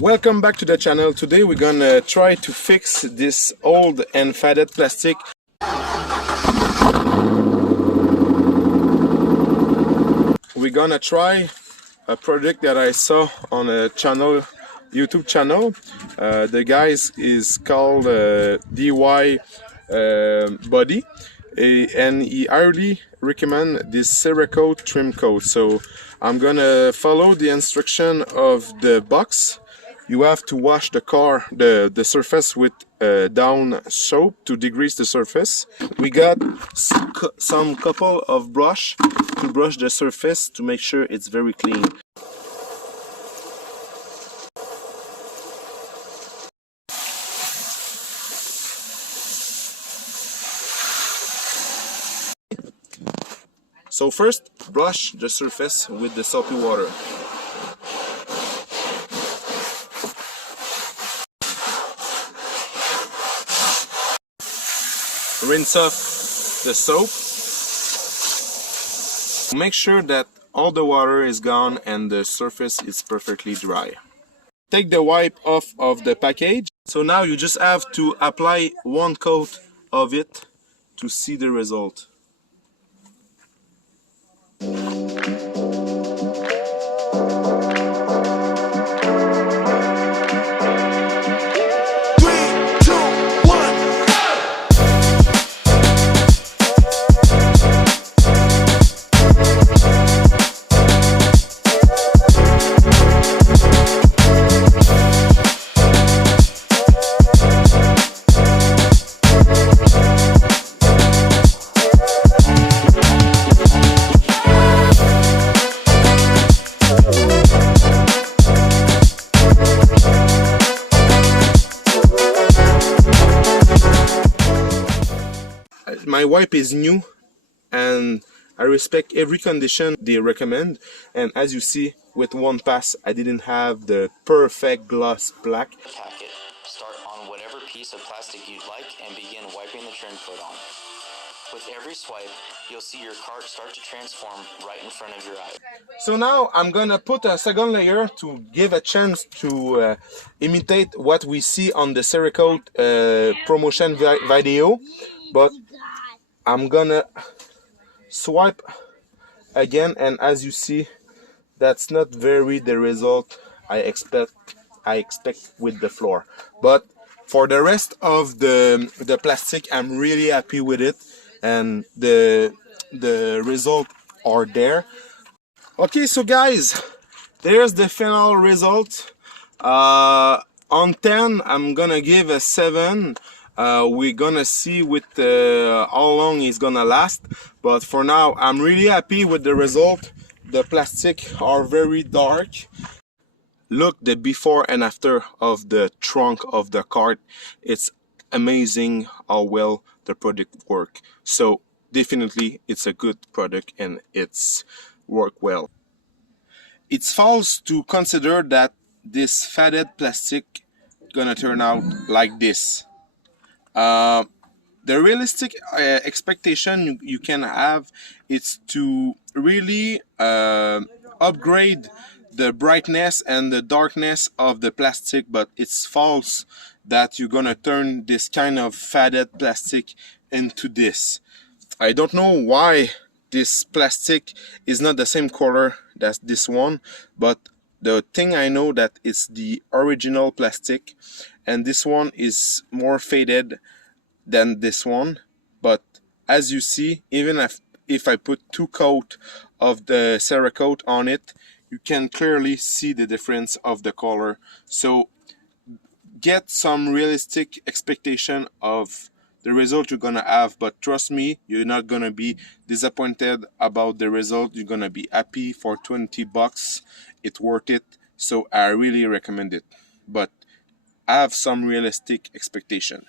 Welcome back to the channel. Today we're gonna try to fix this old and faded plastic. We're gonna try a product that I saw on a channel, YouTube channel. The guy is called DY Body, and he highly recommend this Cerakote trim coat. So I'm gonna follow the instruction of the box. You have to wash the the surface with down soap to degrease the surface. We got some couple of brush to brush the surface to make sure it's very clean. So first, brush the surface with the soapy water. Rinse off the soap. Make sure that all the water is gone and the surface is perfectly dry. Take the wipe off of the package. So now you just have to apply one coat of it to see the result. My wipe is new and I respect every condition they recommend, and as you see, with one pass I didn't have the perfect gloss black. Packet. Start on whatever piece of plastic you'd like and begin wiping the trim coat on. With every swipe, you'll see your cart start to transform right in front of your eyes. So now I'm gonna put a second layer to give a chance to imitate what we see on the Cerakote promotion video, but I'm gonna swipe again, and as you see, that's not very the result I expect with the floor. But for the rest of the plastic, I'm really happy with it, and the result are there. Okay, so guys, there's the final result. On 10 I'm gonna give a 7. We're gonna see with how long it's gonna last, but for now I'm really happy with the result. The plastic are very dark. Look the before and after of the trunk of the cart. It's amazing how well the product work. So definitely it's a good product and it's work well. It's false to consider that this faded plastic gonna turn out like this. The realistic expectation you can have is to really upgrade the brightness and the darkness of the plastic, but it's false that you're gonna turn this kind of faded plastic into this. I don't know why this plastic is not the same color as this one, but the thing I know that it's the original plastic, and this one is more faded than this one. But as you see, even if I put 2 coats of the Cerakote on it, you can clearly see the difference of the color. So get some realistic expectation of the result you're gonna have, but trust me, you're not gonna be disappointed about the result. You're gonna be happy. For 20 bucks it's worth it, so I really recommend it, but I have some realistic expectation.